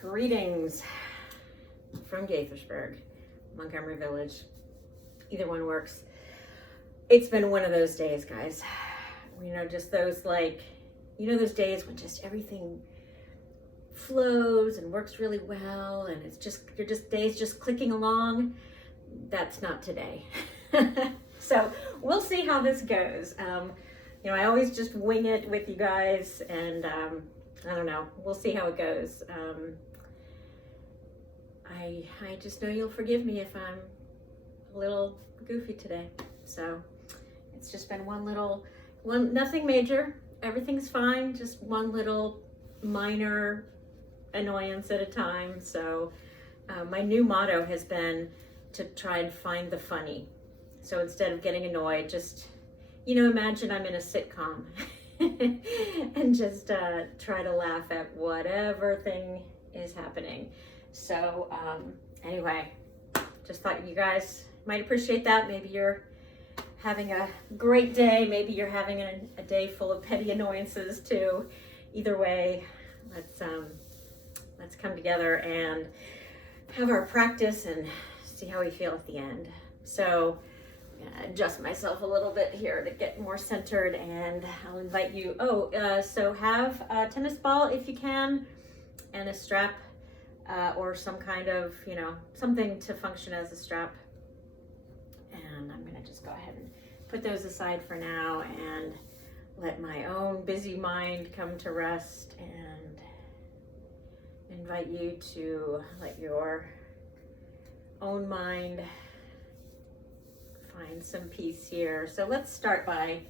Greetings from Gaithersburg, Montgomery Village. Either one works. It's been one of those days, guys. You know, just those those days when just everything flows and works really well, and you're just days just clicking along. That's not today. So we'll see how this goes. I always just wing it with you guys, and I don't know. We'll see how it goes. I just know you'll forgive me if I'm a little goofy today. So it's just been nothing major. Everything's fine. Just one little minor annoyance at a time. So my new motto has been to try and find the funny. So instead of getting annoyed, just, imagine I'm in a sitcom and just try to laugh at whatever thing is happening. So anyway, just thought you guys might appreciate that. Maybe you're having a great day. Maybe you're having a day full of petty annoyances too. Either way, let's come together and have our practice and see how we feel at the end. So I'm gonna adjust myself a little bit here to get more centered, and I'll invite you. So have a tennis ball if you can, and a strap or some kind of, something to function as a strap. And I'm gonna just go ahead and put those aside for now and let my own busy mind come to rest, and invite you to let your own mind find some peace here. So let's start by,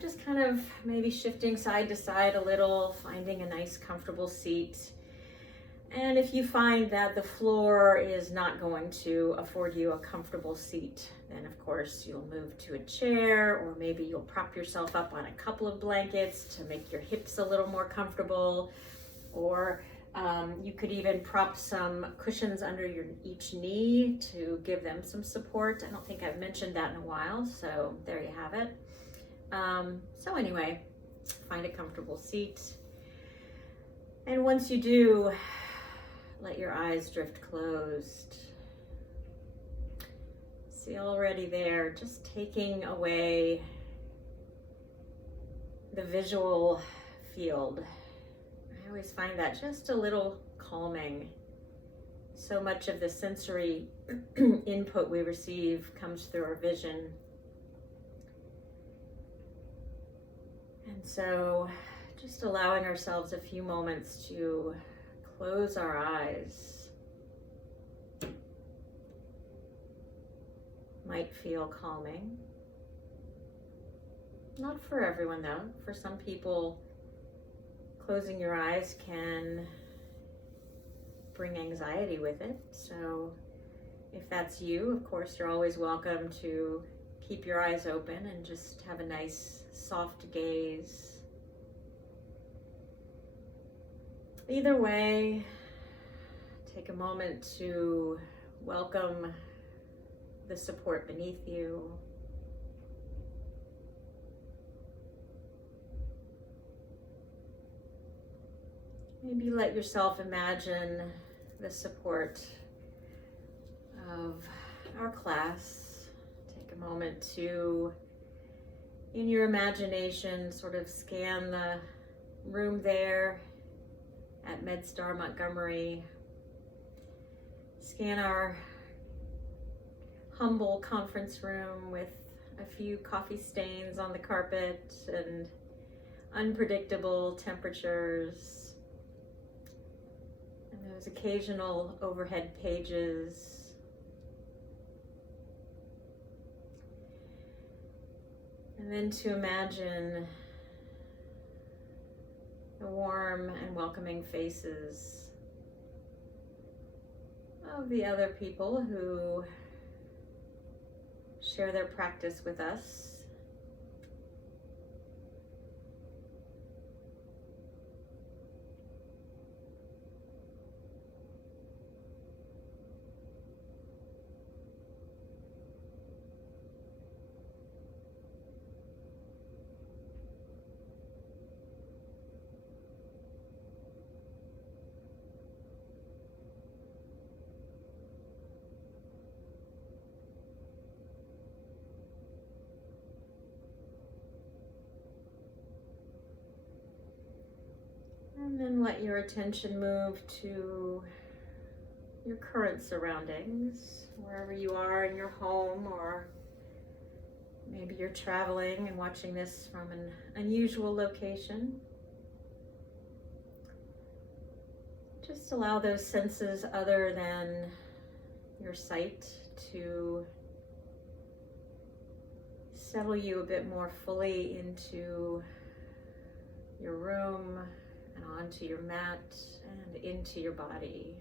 just kind of maybe shifting side to side a little, finding a nice comfortable seat. And if you find that the floor is not going to afford you a comfortable seat, then of course you'll move to a chair, or maybe you'll prop yourself up on a couple of blankets to make your hips a little more comfortable, or you could even prop some cushions under each knee to give them some support. I don't think I've mentioned that in a while, so there you have it. So anyway, find a comfortable seat. And once you do, let your eyes drift closed. See, already there, just taking away the visual field. I always find that just a little calming. So much of the sensory input we receive comes through our vision. And so just allowing ourselves a few moments to close our eyes might feel calming. Not for everyone though. For some people, closing your eyes can bring anxiety with it. So if that's you, of course, you're always welcome to keep your eyes open and just have a nice soft gaze. Either way, take a moment to welcome the support beneath you. Maybe let yourself imagine the support of our class. Take a moment to, in your imagination, sort of scan the room there at Medstar Montgomery. Scan our humble conference room with a few coffee stains on the carpet and unpredictable temperatures, and those occasional overhead pages. And then to imagine the warm and welcoming faces of the other people who share their practice with us. And then let your attention move to your current surroundings, wherever you are in your home, or maybe you're traveling and watching this from an unusual location. Just allow those senses other than your sight to settle you a bit more fully into your room and onto your mat and into your body.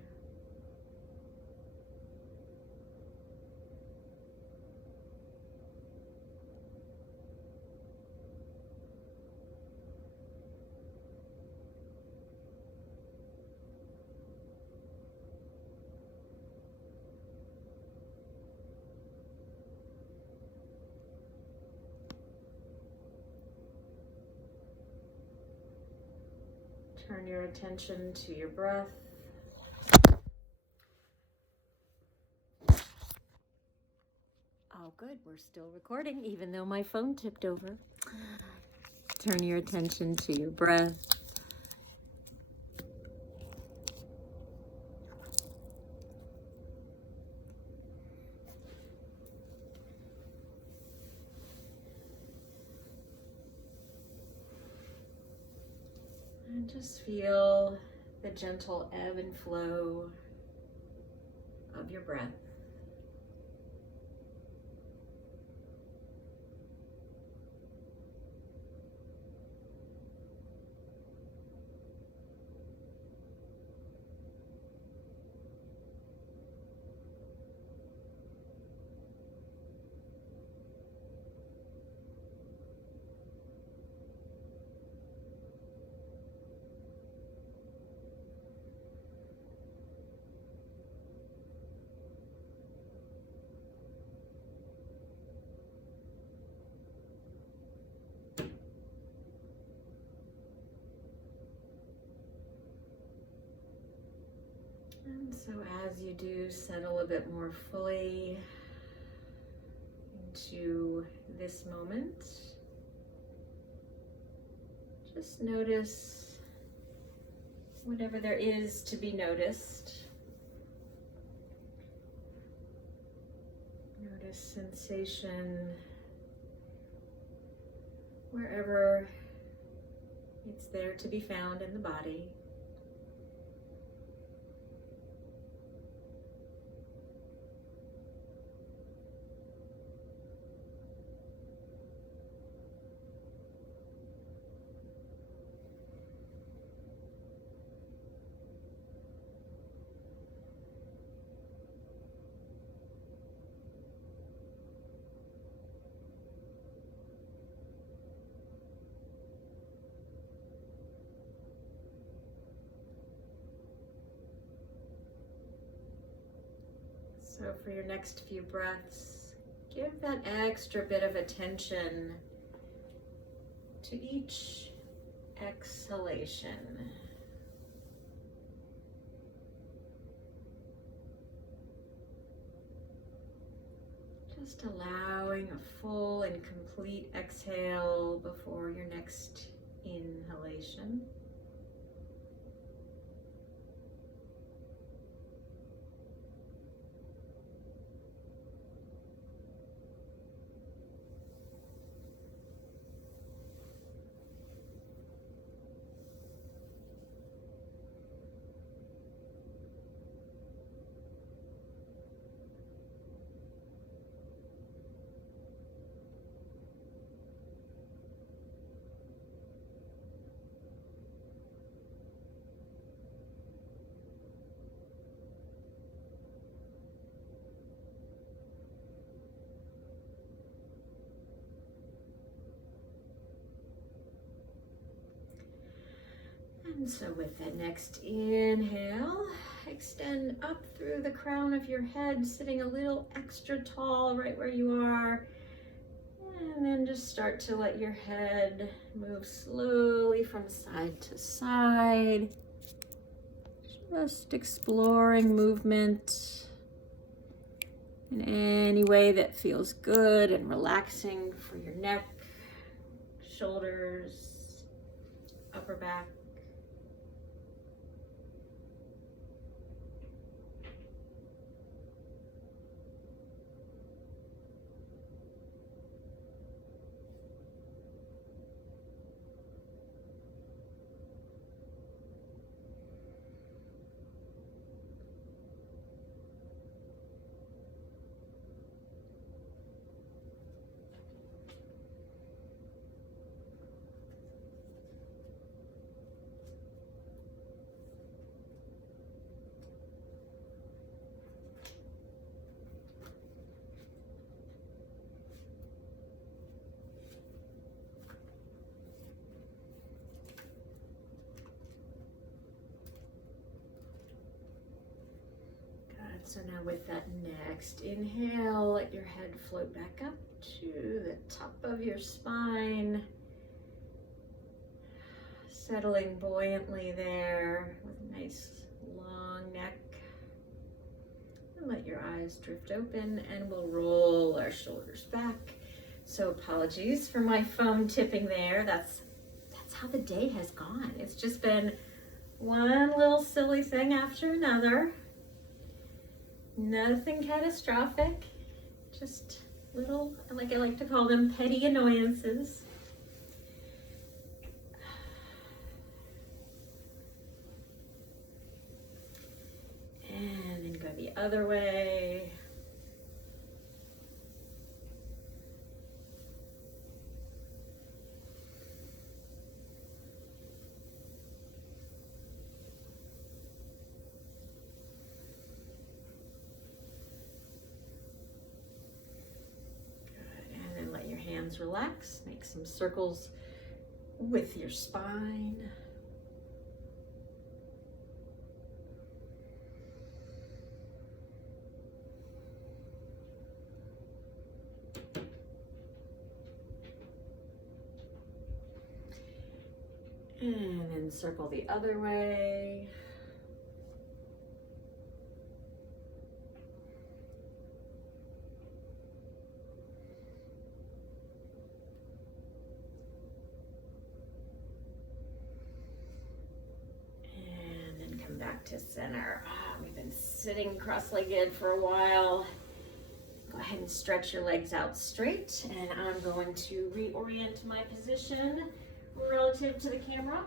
Turn your attention to your breath. Oh, good. We're still recording, even though my phone tipped over. Turn your attention to your breath. And just feel the gentle ebb and flow of your breath. And so as you do settle a bit more fully into this moment, just notice whatever there is to be noticed. Notice sensation wherever it's there to be found in the body. So for your next few breaths, give that extra bit of attention to each exhalation. Just allowing a full and complete exhale before your next inhalation. And so with the next inhale, extend up through the crown of your head, sitting a little extra tall right where you are. And then just start to let your head move slowly from side to side. Just exploring movement in any way that feels good and relaxing for your neck, shoulders, upper back. So now with that next inhale, let your head float back up to the top of your spine, settling buoyantly there with a nice long neck. And let your eyes drift open, and we'll roll our shoulders back. So apologies for my phone tipping there. That's how the day has gone. It's just been one little silly thing after another. Nothing catastrophic, just little, like I like to call them, petty annoyances. And then go the other way. Relax, make some circles with your spine. And then circle the other way. Back to center. We've been sitting cross-legged for a while. Go ahead and stretch your legs out straight, and I'm going to reorient my position relative to the camera.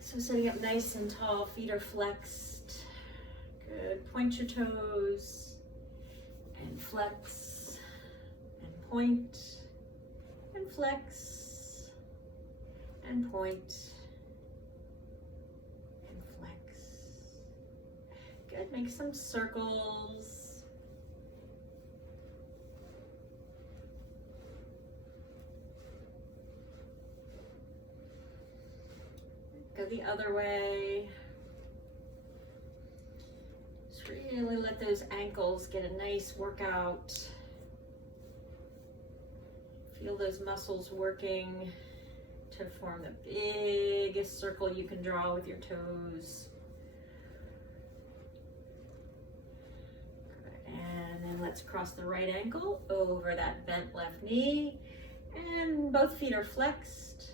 So sitting up nice and tall, feet are flexed. Good. Point your toes and flex and point and flex and point. Good, make some circles. Go the other way. Just really let those ankles get a nice workout. Feel those muscles working to form the biggest circle you can draw with your toes. And then let's cross the right ankle over that bent left knee, and both feet are flexed,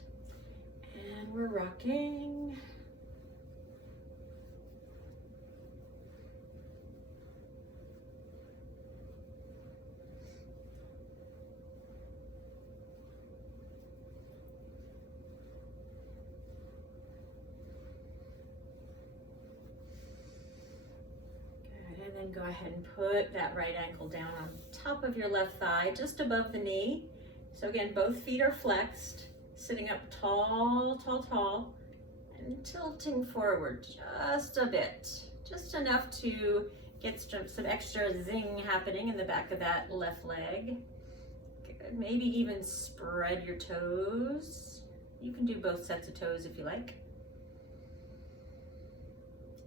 and we're rocking. And then go ahead and put that right ankle down on top of your left thigh, just above the knee. So again, both feet are flexed, sitting up tall, tall, tall, and tilting forward just a bit, just enough to get some extra zing happening in the back of that left leg. Good. Maybe even spread your toes. You can do both sets of toes if you like.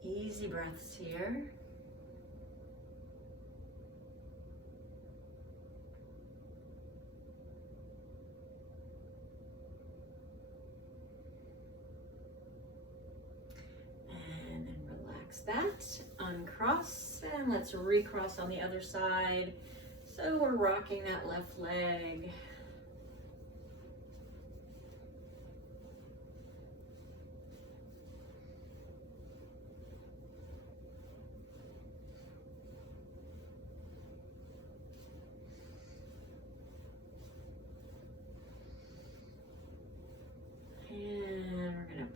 Easy breaths here. That, uncross, and let's recross on the other side. So we're rocking that left leg.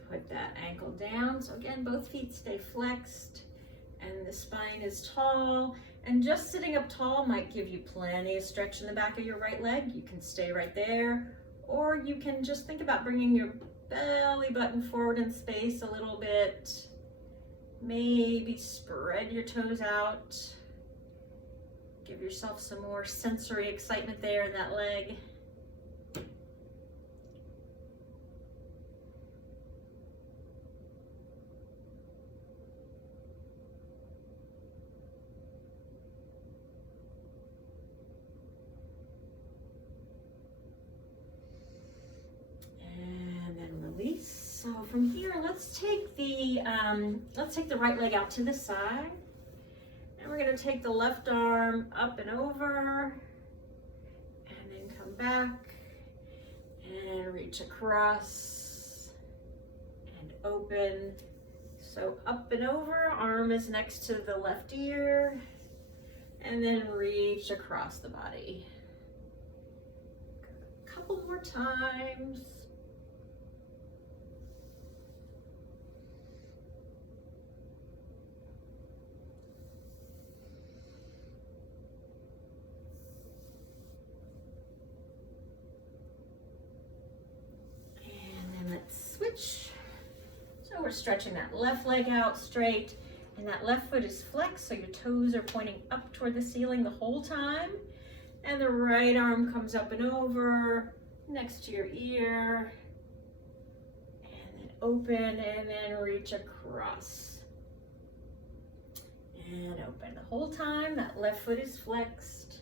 Put that ankle down. So again, both feet stay flexed and the spine is tall. And just sitting up tall might give you plenty of stretch in the back of your right leg. You can stay right there, or you can just think about bringing your belly button forward in space a little bit. Maybe spread your toes out. Give yourself some more sensory excitement there in that leg. from here, let's take the right leg out to the side. And we're gonna take the left arm up and over, and then come back and reach across and open. So up and over, arm is next to the left ear, and then reach across the body. A couple more times. Switch. So we're stretching that left leg out straight, and that left foot is flexed, so your toes are pointing up toward the ceiling the whole time. And the right arm comes up and over next to your ear, and then open, and then reach across and open. The whole time that left foot is flexed.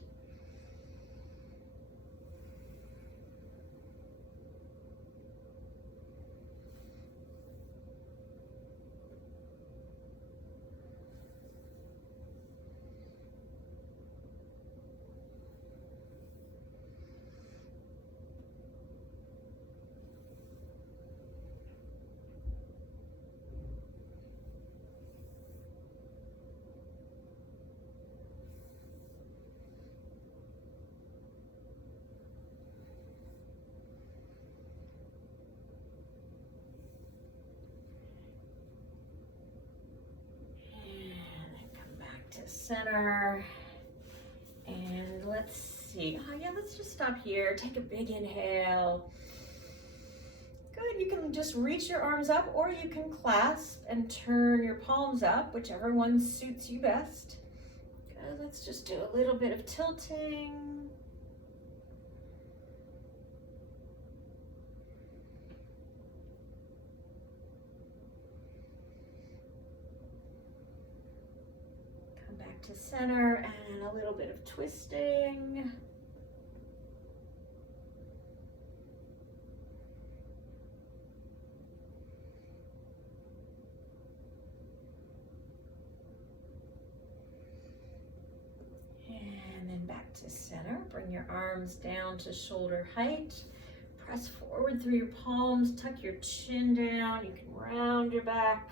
Center, and let's see. Oh yeah, let's just stop here. Take a big inhale. Good. You can just reach your arms up, or you can clasp and turn your palms up, whichever one suits you best. Good. Let's just do a little bit of tilting. To center, and a little bit of twisting. And then back to center. Bring your arms down to shoulder height. Press forward through your palms. Tuck your chin down. You can round your back.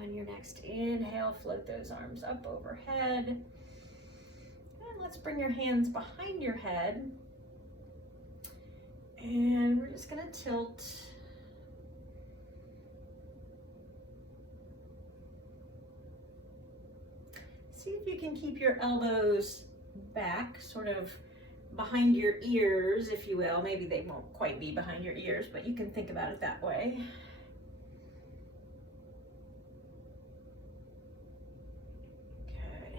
On your next inhale, float those arms up overhead. And let's bring your hands behind your head. And we're just gonna tilt. See if you can keep your elbows back, sort of behind your ears, if you will. Maybe they won't quite be behind your ears, but you can think about it that way.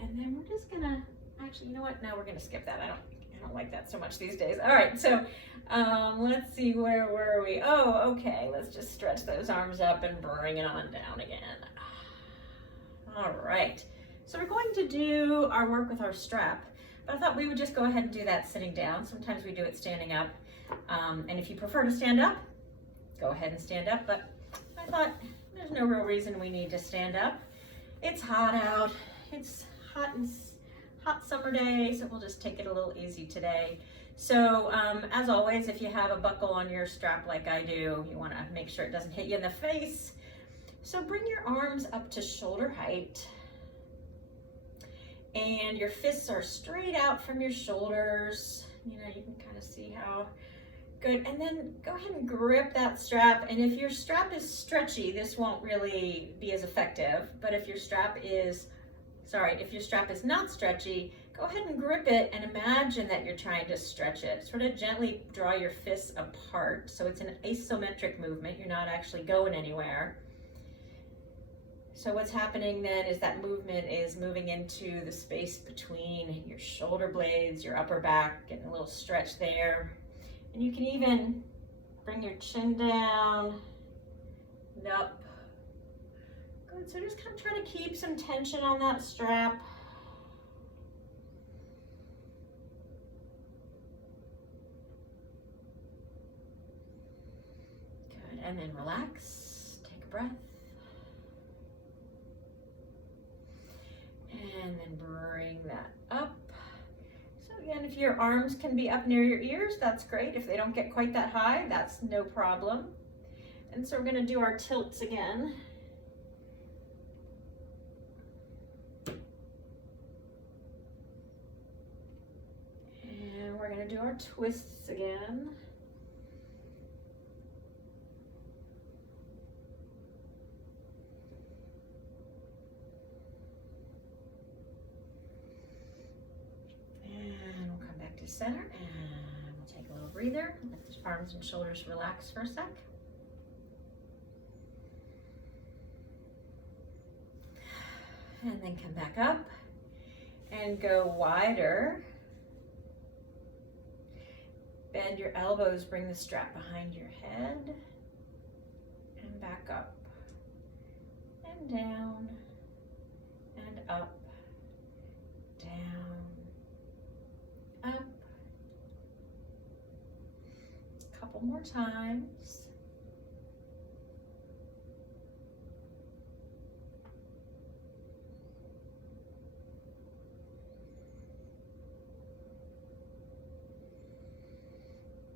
And then we're just gonna, actually, you know what? Now we're gonna skip that. I don't like that so much these days. All right, so let's see, where were we? Oh, okay, let's just stretch those arms up and bring it on down again. All right, so we're going to do our work with our strap, but I thought we would just go ahead and do that sitting down. Sometimes we do it standing up, and if you prefer to stand up, go ahead and stand up, but I thought there's no real reason we need to stand up. It's hot out. It's hot summer day, so we'll just take it a little easy today. So as always, if you have a buckle on your strap like I do, you want to make sure it doesn't hit you in the face. So bring your arms up to shoulder height, and your fists are straight out from your shoulders. You know, you can kind of see how good. And then go ahead and grip that strap. And if your strap is stretchy, this won't really be as effective. But if your strap is not stretchy, go ahead and grip it and imagine that you're trying to stretch it. Sort of gently draw your fists apart. So it's an asymmetric movement. You're not actually going anywhere. So what's happening then is that movement is moving into the space between your shoulder blades, your upper back, getting a little stretch there. And you can even bring your chin down and up. Good, so just kind of try to keep some tension on that strap. And then relax, take a breath. And then bring that up. So again, if your arms can be up near your ears, that's great. If they don't get quite that high, that's no problem. And so we're gonna do our tilts again. And we're gonna do our twists again. Center, and we'll take a little breather. Let the arms and shoulders relax for a sec. And then come back up and go wider. Bend your elbows, bring the strap behind your head, and back up, and down, and up, down, up. Couple more times.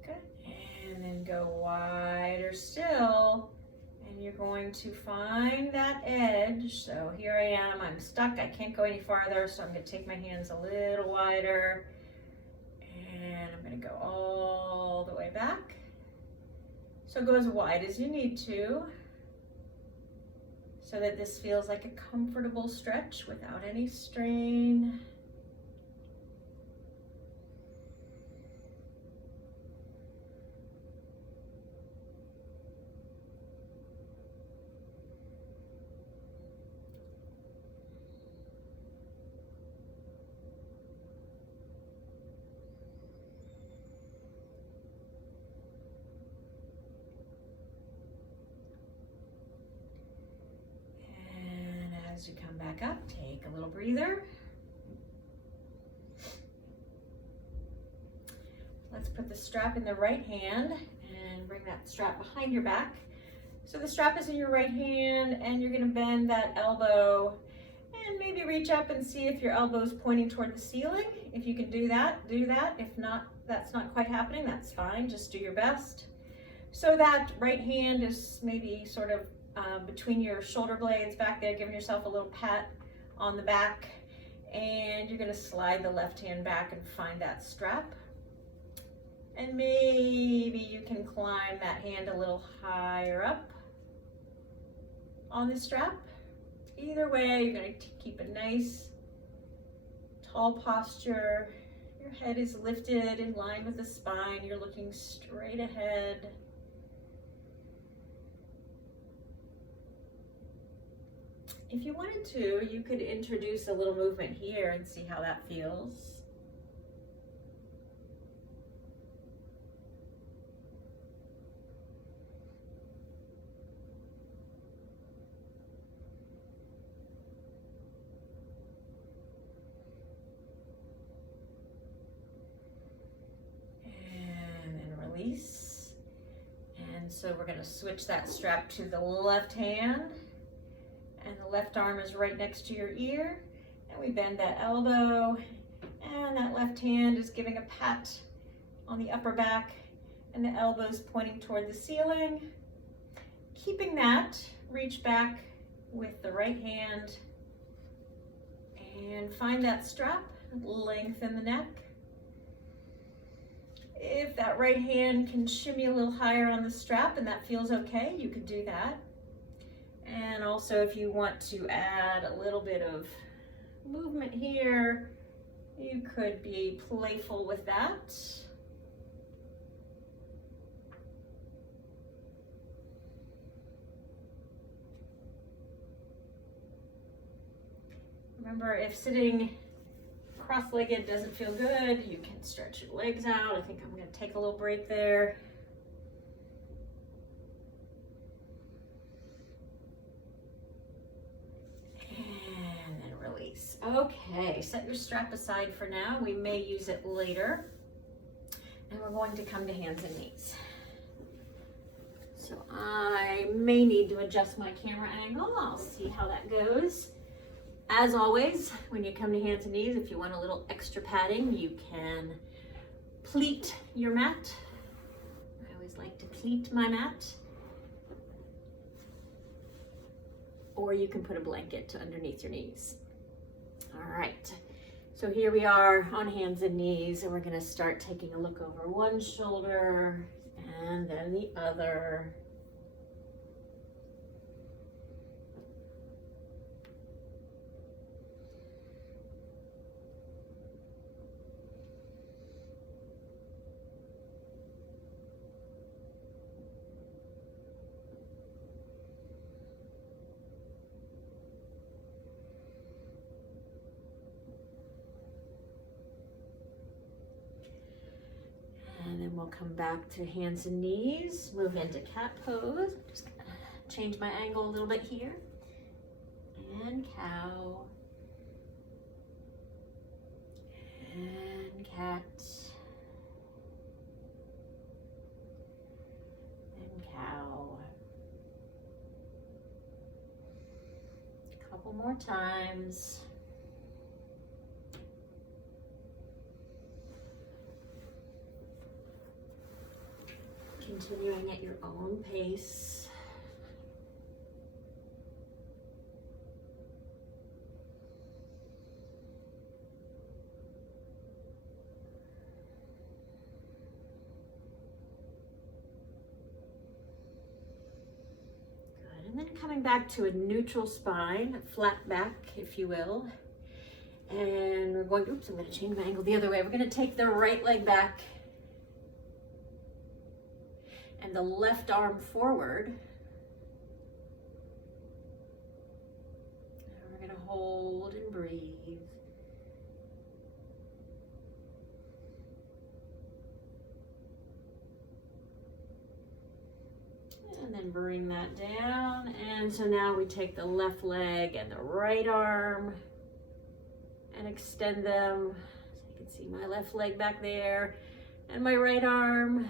Good. And then go wider still. And you're going to find that edge. So here I am, I'm stuck, I can't go any farther, so I'm going to take my hands a little wider. And I'm going to go all the way back. So go as wide as you need to, so that this feels like a comfortable stretch without any strain. As you come back up, take a little breather. Let's put the strap in the right hand and bring that strap behind your back. So the strap is in your right hand and you're going to bend that elbow and maybe reach up and see if your elbow is pointing toward the ceiling. If you can do that, do that. If not, that's not quite happening, that's fine. Just do your best. So that right hand is maybe sort of between your shoulder blades back there, giving yourself a little pat on the back, and you're going to slide the left hand back and find that strap. And maybe you can climb that hand a little higher up on the strap. Either way, you're going to keep a nice tall posture. Your head is lifted in line with the spine. You're looking straight ahead. If you wanted to, you could introduce a little movement here and see how that feels. And then release. And so we're going to switch that strap to the left hand. And the left arm is right next to your ear, and we bend that elbow, and that left hand is giving a pat on the upper back, and the elbow's pointing toward the ceiling. Keeping that, reach back with the right hand, and find that strap, lengthen the neck. If that right hand can shimmy a little higher on the strap and that feels okay, you could do that. And also if you want to add a little bit of movement here, you could be playful with that. Remember, if sitting cross-legged doesn't feel good, you can stretch your legs out. I think I'm going to take a little break there. Okay, set your strap aside for now. We may use it later. And we're going to come to hands and knees. So I may need to adjust my camera angle. I'll see how that goes. As always, when you come to hands and knees, if you want a little extra padding, you can pleat your mat. I always like to pleat my mat. Or you can put a blanket underneath your knees. All right, so here we are on hands and knees, and we're gonna start taking a look over one shoulder and then the other. And then we'll come back to hands and knees, move into cat pose. Just gonna change my angle a little bit here. And cow. And cat. And cow. A couple more times. Continuing at your own pace. Good, and then coming back to a neutral spine, flat back, if you will. And we're going, oops, I'm going to change my angle the other way. We're going to take the right leg back and the left arm forward. And we're gonna hold and breathe. And then bring that down. And so now we take the left leg and the right arm and extend them. So you can see my left leg back there and my right arm.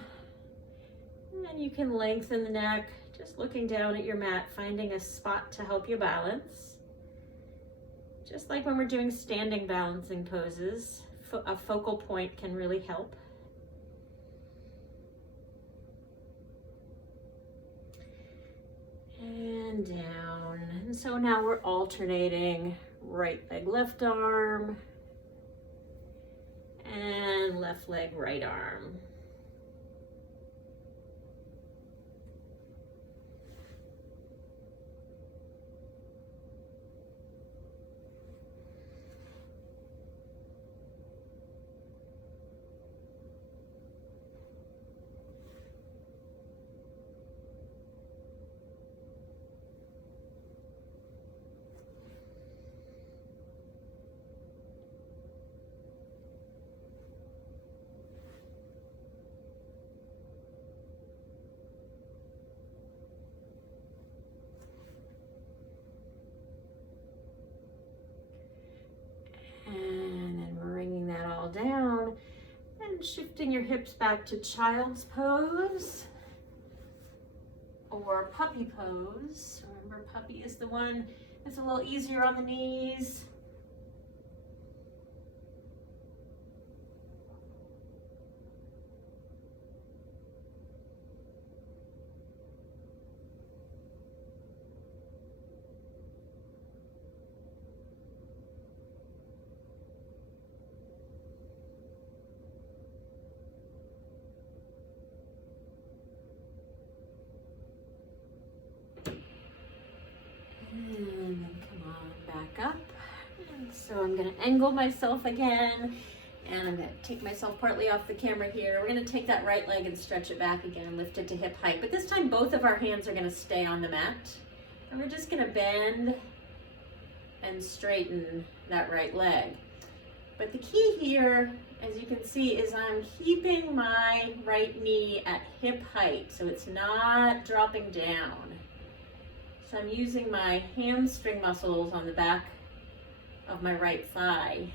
And you can lengthen the neck, just looking down at your mat, finding a spot to help you balance. Just like when we're doing standing balancing poses, a focal point can really help. And down. And so now we're alternating right leg, left arm, and left leg, right arm. And then bringing that all down and shifting your hips back to child's pose or puppy pose. Remember, puppy is the one that's a little easier on the knees. And then come on back up. And so I'm going to angle myself again, and I'm going to take myself partly off the camera here. We're going to take that right leg and stretch it back again, lift it to hip height. But this time both of our hands are going to stay on the mat. And we're just going to bend and straighten that right leg. But the key here, as you can see, is I'm keeping my right knee at hip height, so it's not dropping down. So I'm using my hamstring muscles on the back of my right thigh.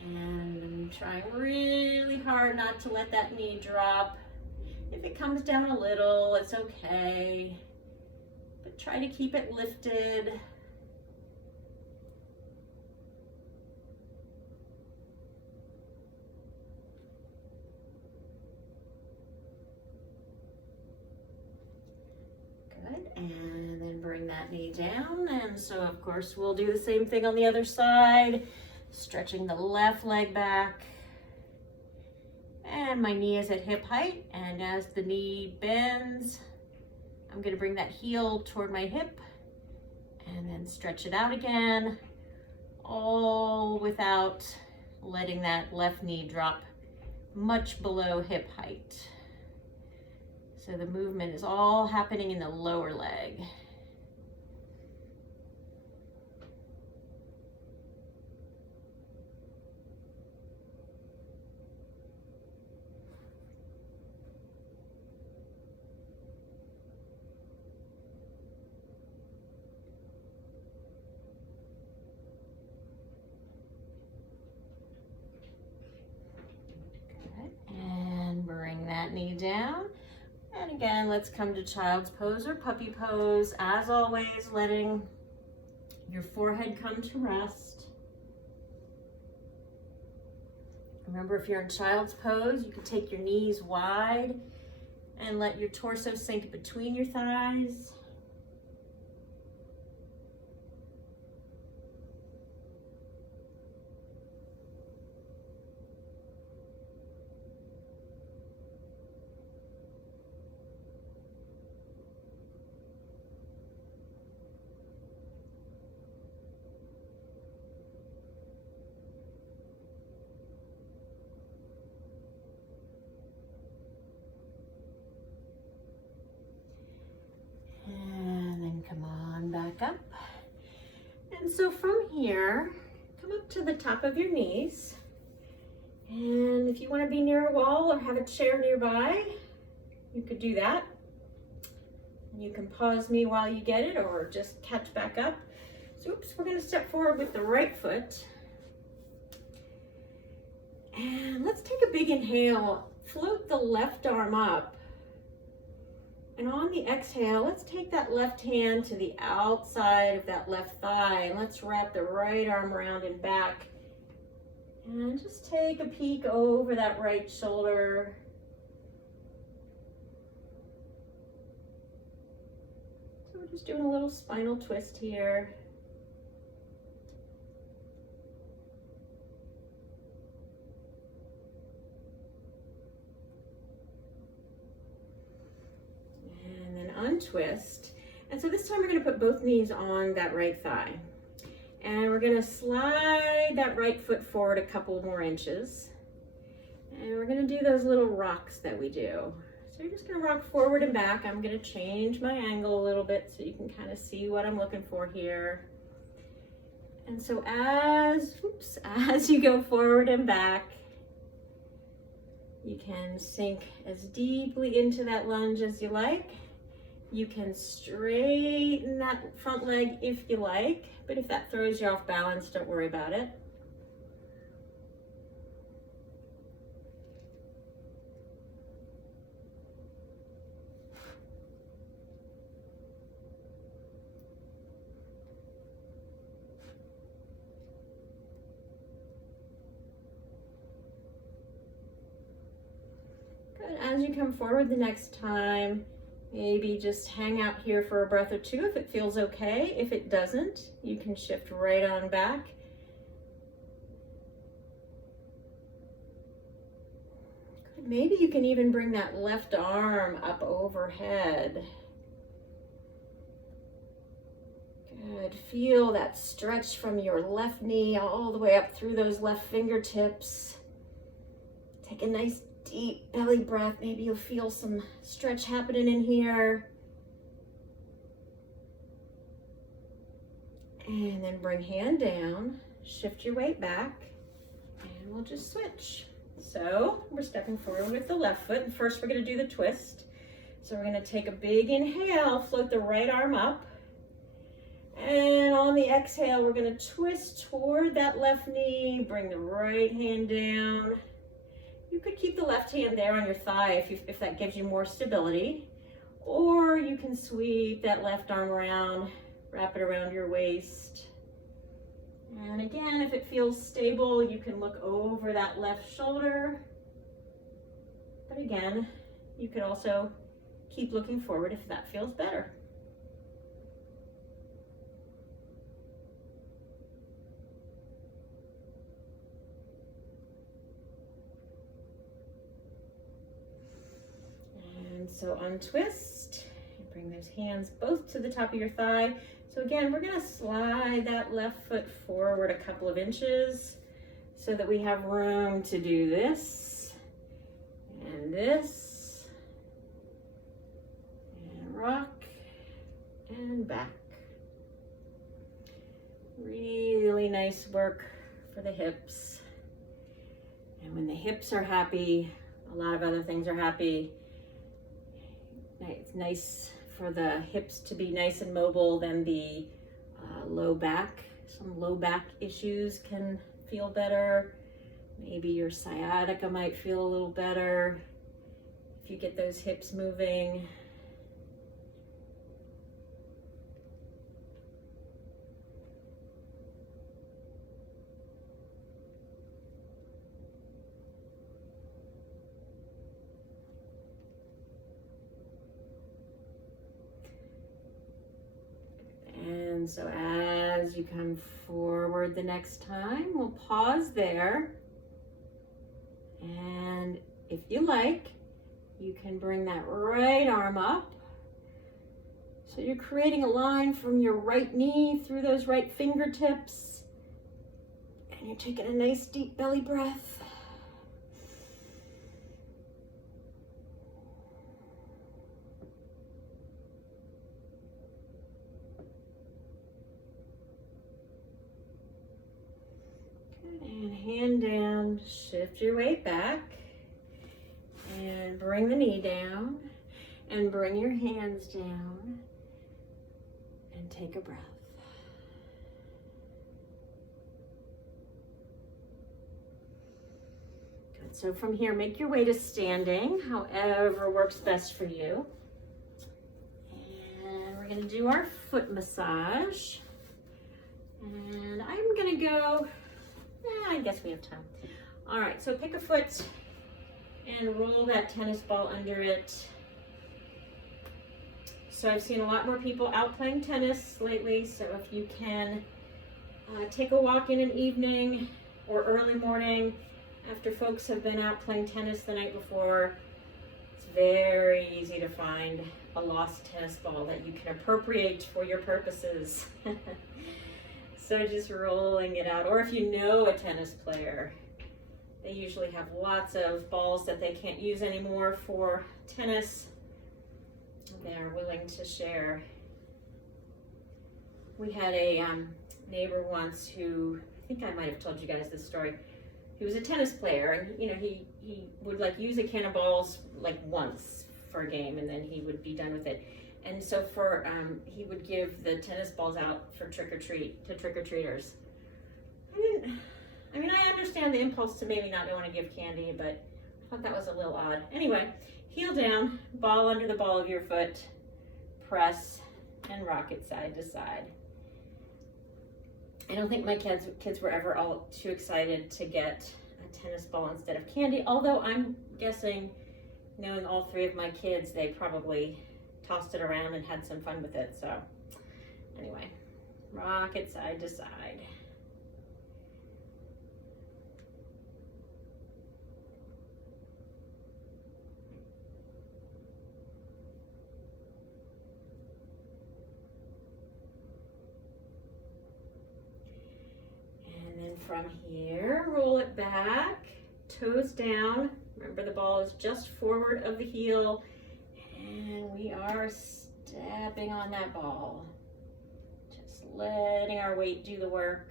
And I'm trying really hard not to let that knee drop. If it comes down a little, it's okay, but try to keep it lifted. Good, and then bring that knee down. And so of course we'll do the same thing on the other side, stretching the left leg back. And my knee is at hip height, and as the knee bends, I'm going to bring that heel toward my hip and then stretch it out again, all without letting that left knee drop much below hip height. So the movement is all happening in the lower leg. Bring that knee down. And again, let's come to child's pose or puppy pose. As always, letting your forehead come to rest. Remember, if you're in child's pose, you can take your knees wide and let your torso sink between your thighs. Up. And so from here, come up to the top of your knees. And if you want to be near a wall or have a chair nearby, you could do that. You can pause me while you get it or just catch back up. So oops, we're going to step forward with the right foot. And let's take a big inhale. Float the left arm up. And on the exhale, let's take that left hand to the outside of that left thigh, and let's wrap the right arm around and back. And just take a peek over that right shoulder. So we're just doing a little spinal twist here. Untwist. And so this time we're going to put both knees on that right thigh. And we're going to slide that right foot forward a couple more inches. And we're going to do those little rocks that we do. So you're just going to rock forward and back. I'm going to change my angle a little bit so you can kind of see what I'm looking for here. And so as you go forward and back, you can sink as deeply into that lunge as you like. You can straighten that front leg if you like, but if that throws you off balance, don't worry about it. Good. As you come forward the next time, maybe just hang out here for a breath or two if it feels okay. If it doesn't, you can shift right on back. Good. Maybe you can even bring that left arm up overhead. Good. Feel that stretch from your left knee all the way up through those left fingertips. Take a nice deep belly breath. Maybe you'll feel some stretch happening in here. And then bring hand down, shift your weight back, and we'll just switch. So we're stepping forward with the left foot, and first we're going to do the twist. So we're going to take a big inhale, float the right arm up, and on the exhale we're going to twist toward that left knee, bring the right hand down. You could keep the left hand there on your thigh if that gives you more stability, or you can sweep that left arm around, wrap it around your waist. And again, if it feels stable, you can look over that left shoulder. But again, you could also keep looking forward if that feels better. And so untwist, and bring those hands both to the top of your thigh. So again, we're gonna slide that left foot forward a couple of inches so that we have room to do this and this, and rock and back. Really nice work for the hips. And when the hips are happy, a lot of other things are happy. It's nice for the hips to be nice and mobile, then the low back. Some low back issues can feel better. Maybe your sciatica might feel a little better if you get those hips moving. And so as you come forward the next time, we'll pause there. And if you like, you can bring that right arm up. So you're creating a line from your right knee through those right fingertips. And you're taking a nice deep belly breath. And hand down, shift your weight back, and bring the knee down, and bring your hands down, and take a breath. Good, so from here, make your way to standing, however works best for you. And we're gonna do our foot massage. And I'm gonna go, I guess we have time. All right, so pick a foot and roll that tennis ball under it. So I've seen a lot more people out playing tennis lately, so if you can take a walk in an evening or early morning after folks have been out playing tennis the night before, it's very easy to find a lost tennis ball that you can appropriate for your purposes. So just rolling it out, or if you know a tennis player, they usually have lots of balls that they can't use anymore for tennis. They're willing to share. We had a neighbor once who, I think I might have told you guys this story. He was a tennis player, and you know, he would like use a can of balls like once for a game, and then he would be done with it. And so for, he would give the tennis balls out for trick-or-treat, to trick-or-treaters. I mean, I understand the impulse to maybe not want to give candy, but I thought that was a little odd. Anyway, heel down, ball under the ball of your foot, press, and rock it side to side. I don't think my kids were ever all too excited to get a tennis ball instead of candy, although I'm guessing, knowing all three of my kids, they probably tossed it around and had some fun with it. So anyway, rock it side to side. And then from here, roll it back, toes down. Remember, the ball is just forward of the heel. And we are stepping on that ball. Just letting our weight do the work.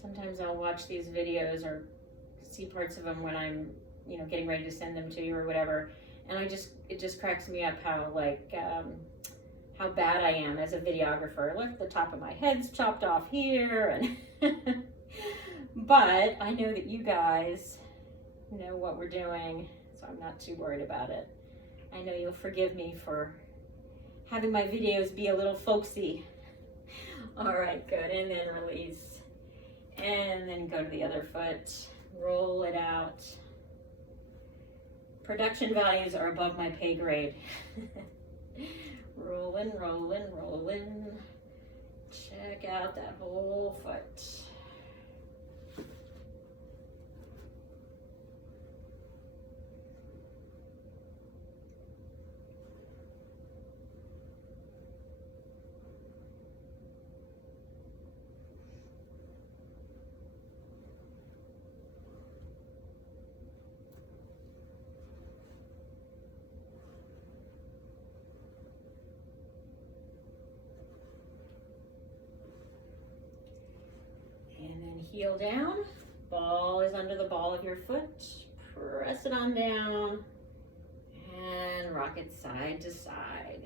Sometimes I'll watch these videos, or see parts of them when I'm, you know, getting ready to send them to you or whatever. And it just cracks me up how how bad I am as a videographer. Look, the top of my head's chopped off here, and but I know that you guys know what we're doing, so I'm not too worried about it. I know you'll forgive me for having my videos be a little folksy. All right, good, and then release. And then go to the other foot, roll it out. Production values are above my pay grade. Rolling, rolling, rolling. Check out that whole foot. And then heel down, ball is under the ball of your foot, press it on down, and rock it side to side.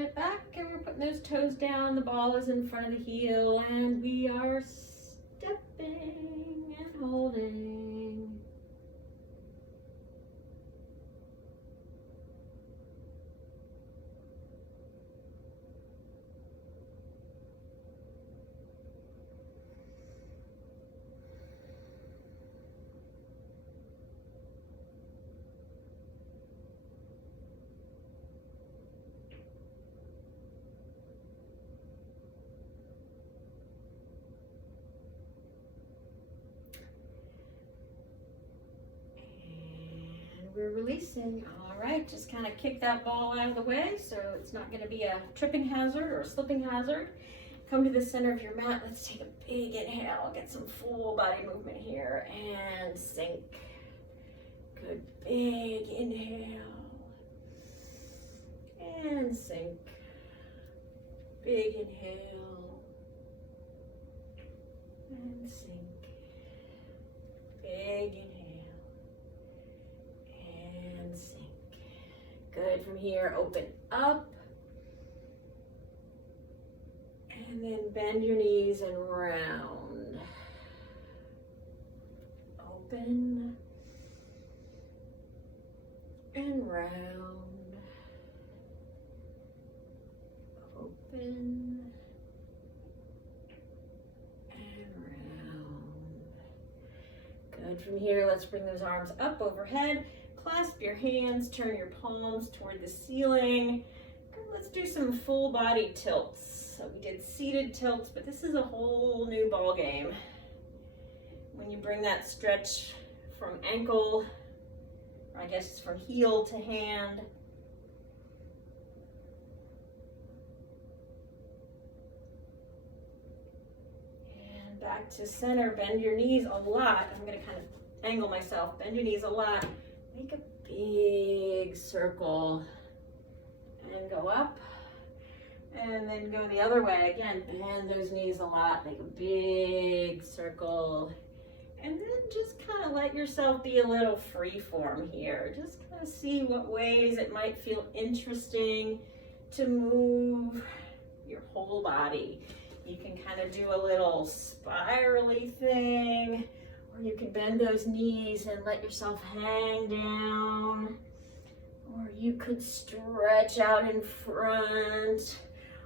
It back, and we're putting those toes down. The ball is in front of the heel, and we are stepping and holding. We're releasing. All right, just kind of kick that ball out of the way so it's not going to be a tripping hazard or a slipping hazard. Come to the center of your mat. Let's take a big inhale, get some full body movement here, and sink. Good, big inhale, and sink. Big inhale, and sink. Big inhale. Sink. Good. From here, open up. And then bend your knees and round. Open. And round. Open. And round. Good. From here, let's bring those arms up overhead. Clasp your hands, turn your palms toward the ceiling. Let's do some full body tilts. So we did seated tilts, but this is a whole new ball game. When you bring that stretch from ankle, or I guess it's from heel to hand. And back to center, bend your knees a lot. I'm gonna kind of angle myself, bend your knees a lot. Make a big circle and go up, and then go the other way. Again, bend those knees a lot, make a big circle, and then just kind of let yourself be a little free form here. Just kind of see what ways it might feel interesting to move your whole body. You can kind of do a little spirally thing, you can bend those knees and let yourself hang down, or you could stretch out in front,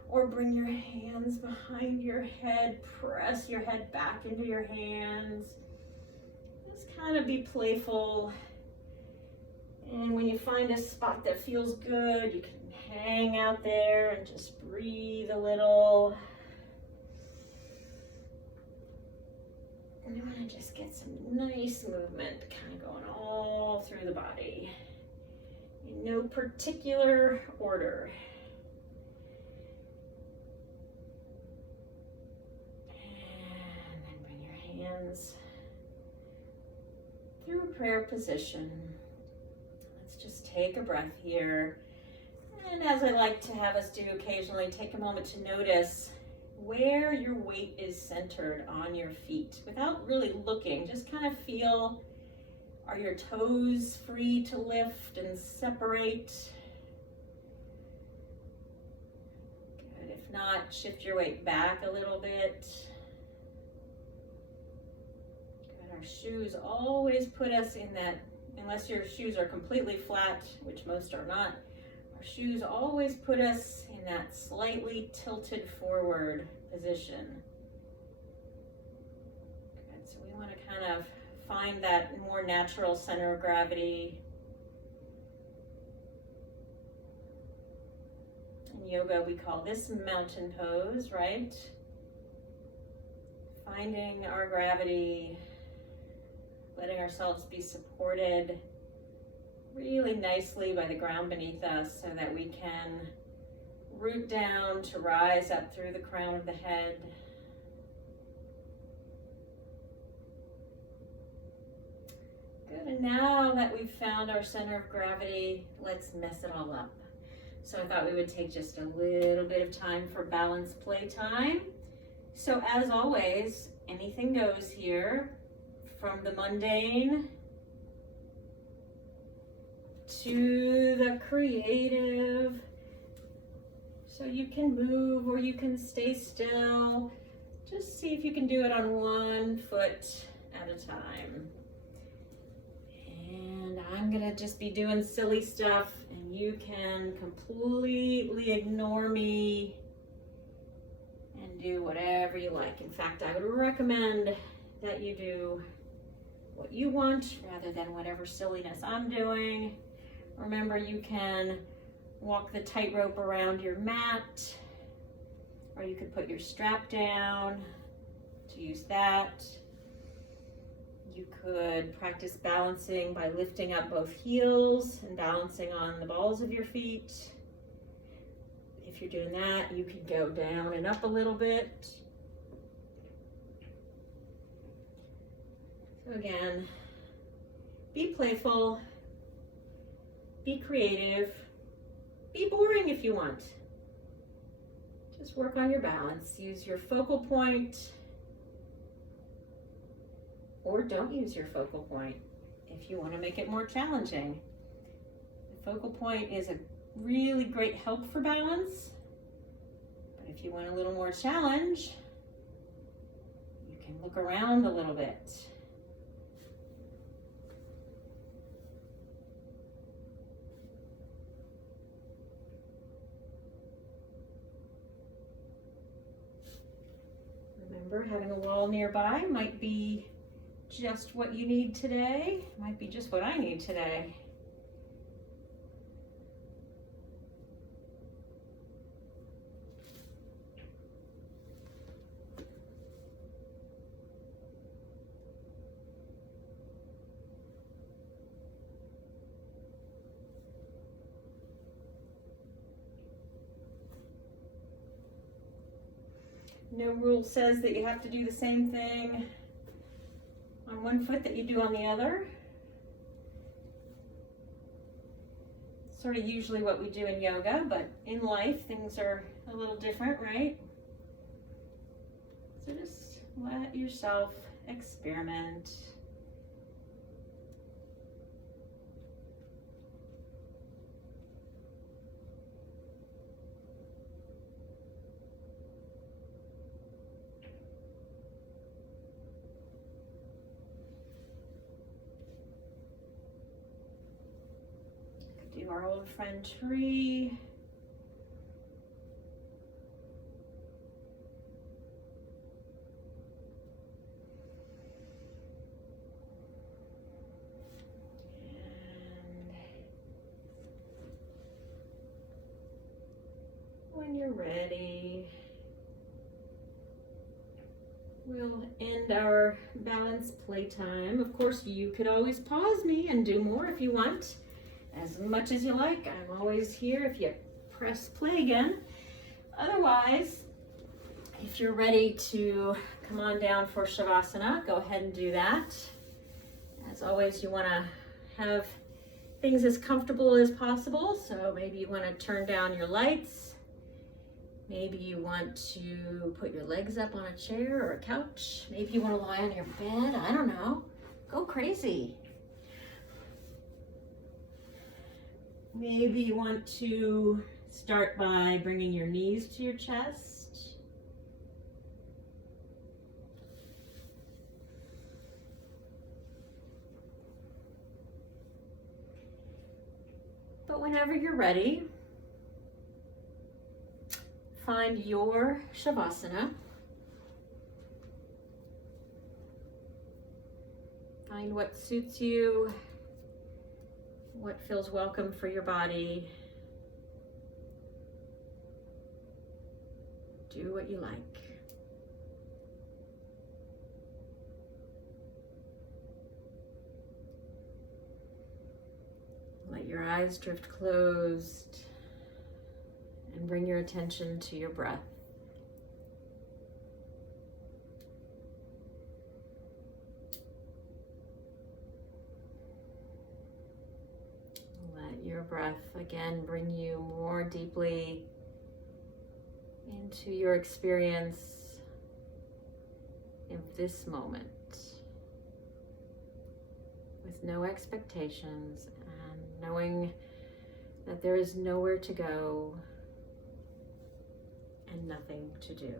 or bring your hands behind your head, press your head back into your hands. Just kind of be playful, and when you find a spot that feels good, you can hang out there and just breathe a little. And you want to just get some nice movement kind of going all through the body in no particular order. hands through prayer position. Let's just take a breath here. And as I like to have us do occasionally, take a moment to notice where your weight is centered on your feet without really looking. Just kind of feel, are your toes free to lift and separate? Good. If not, shift your weight back a little bit. Good. Our shoes always put us in that, unless your shoes are completely flat, which most are not, our shoes always put us in that slightly tilted forward position. Good. So we want to kind of find that more natural center of gravity. In yoga, we call this mountain pose, right? Finding our gravity, letting ourselves be supported really nicely by the ground beneath us so that we can root down to rise up through the crown of the head. Good, and now that we've found our center of gravity, let's mess it all up. So I thought we would take just a little bit of time for balance play time. So as always, anything goes here, from the mundane to the creative. So you can move or you can stay still. Just see if you can do it on one foot at a time. And I'm gonna just be doing silly stuff and you can completely ignore me and do whatever you like. In fact, I would recommend that you do what you want rather than whatever silliness I'm doing. Remember, you can walk the tightrope around your mat, or you could put your strap down to use that. You could practice balancing by lifting up both heels and balancing on the balls of your feet. If you're doing that, you could go down and up a little bit. So again, be playful, be creative, be boring if you want. Just work on your balance. Use your focal point, or don't use your focal point if you want to make it more challenging. The focal point is a really great help for balance, but if you want a little more challenge, you can look around a little bit. Remember, having a wall nearby might be just what you need today, might be just what I need today. No rule says that you have to do the same thing on one foot that you do on the other. It's sort of usually what we do in yoga, but in life things are a little different, right? So just let yourself experiment. Do our old friend tree. And when you're ready, we'll end our balance playtime. Of course, you could always pause me and do more if you want. As much as you like. I'm always here if you press play again. Otherwise, if you're ready to come on down for Shavasana, go ahead and do that. As always, you want to have things as comfortable as possible. So maybe you want to turn down your lights. Maybe you want to put your legs up on a chair or a couch. Maybe you want to lie on your bed. I don't know. Go crazy. Maybe you want to start by bringing your knees to your chest. But whenever you're ready, find your Shavasana. Find what suits you, what feels welcome for your body. Do what you like. Let your eyes drift closed and bring your attention to your breath. Let your breath again bring you more deeply into your experience in this moment with no expectations and knowing that there is nowhere to go and nothing to do.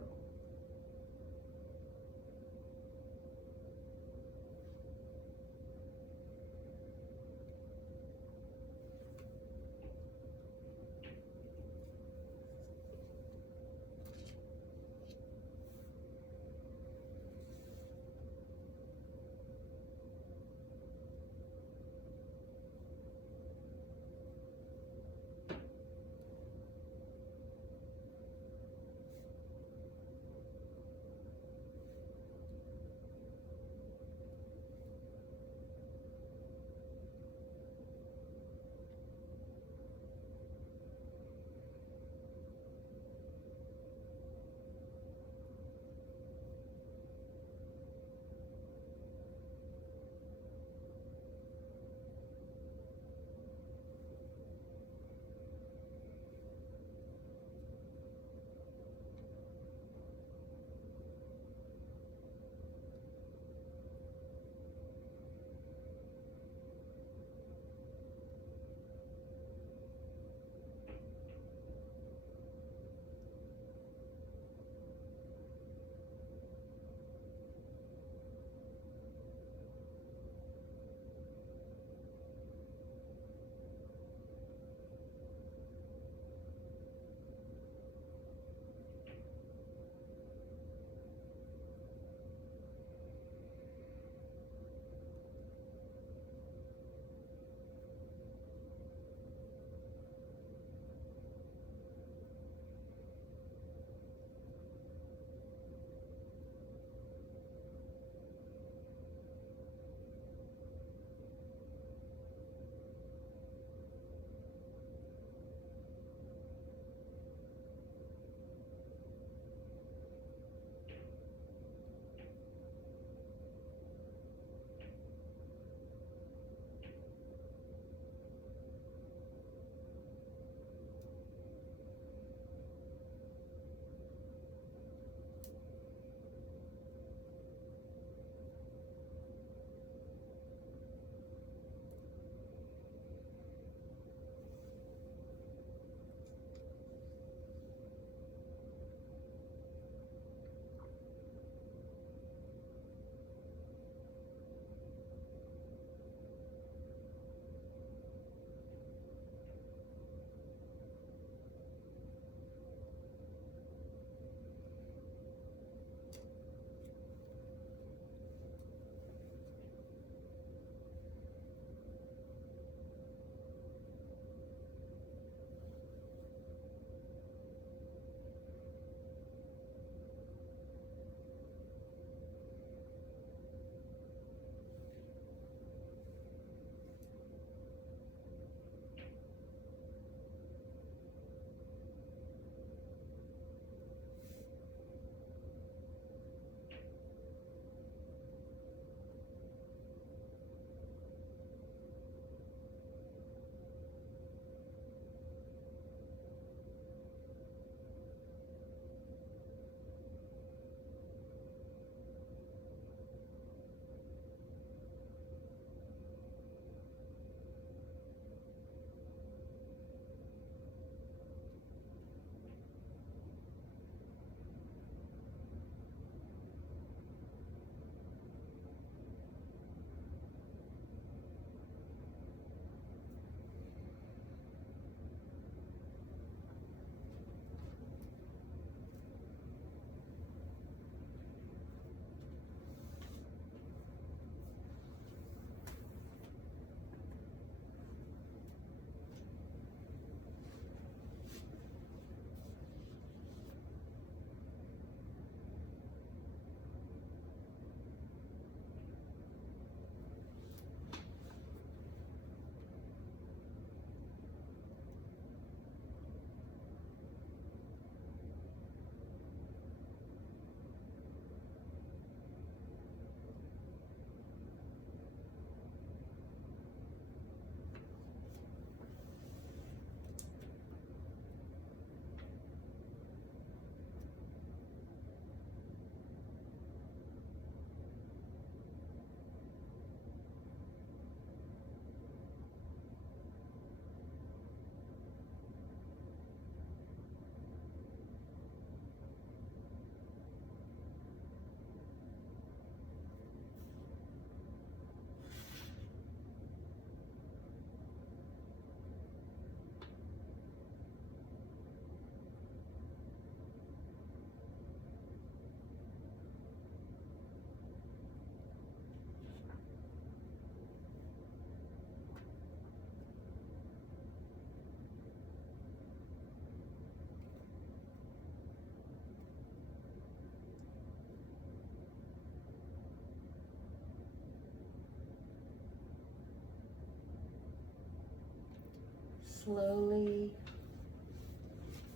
slowly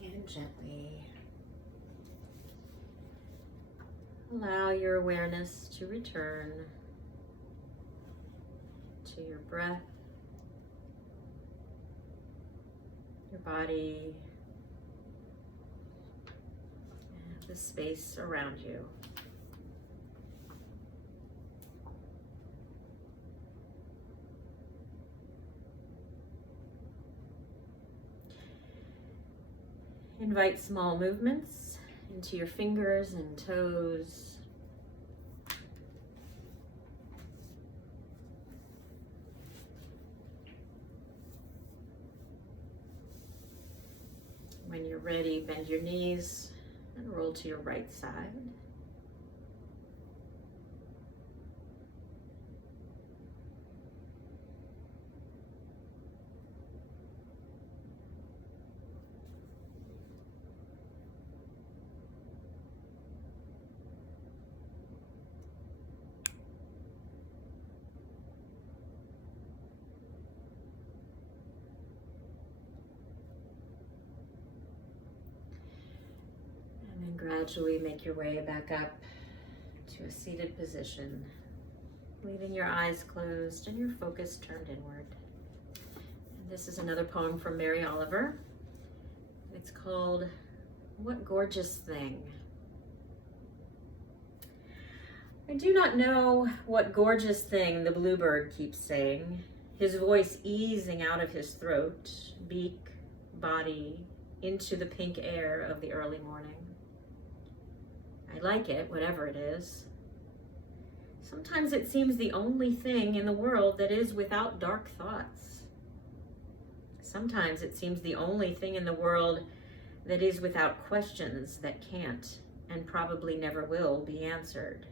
and gently allow your awareness to return to your breath, your body, and the space around you. Invite small movements into your fingers and toes. When you're ready, bend your knees and roll to your right side. And then gradually make your way back up to a seated position, leaving your eyes closed and your focus turned inward. And this is another poem from Mary Oliver. It's called What Gorgeous Thing. I do not know what gorgeous thing the bluebird keeps saying, his voice easing out of his throat, beak, body, into the pink air of the early morning. I like it, whatever it is. Sometimes it seems the only thing in the world that is without dark thoughts. Sometimes it seems the only thing in the world that is without questions that can't and probably never will be answered.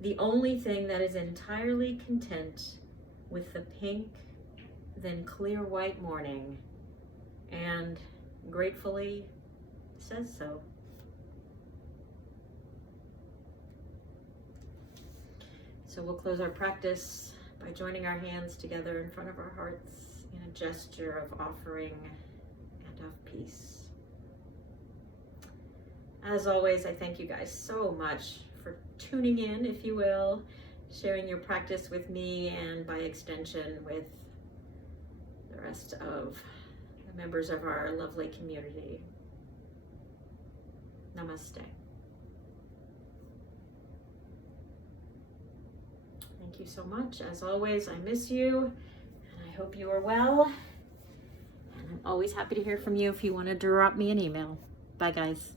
The only thing that is entirely content with the pink, then clear white morning, and gratefully says so. So we'll close our practice by joining our hands together in front of our hearts in a gesture of offering and of peace. As always, I thank you guys so much for tuning in, if you will, sharing your practice with me and by extension with the rest of the members of our lovely community. Namaste. Thank you so much. As always, I miss you and I hope you are well. And I'm always happy to hear from you if you want to drop me an email. Bye, guys.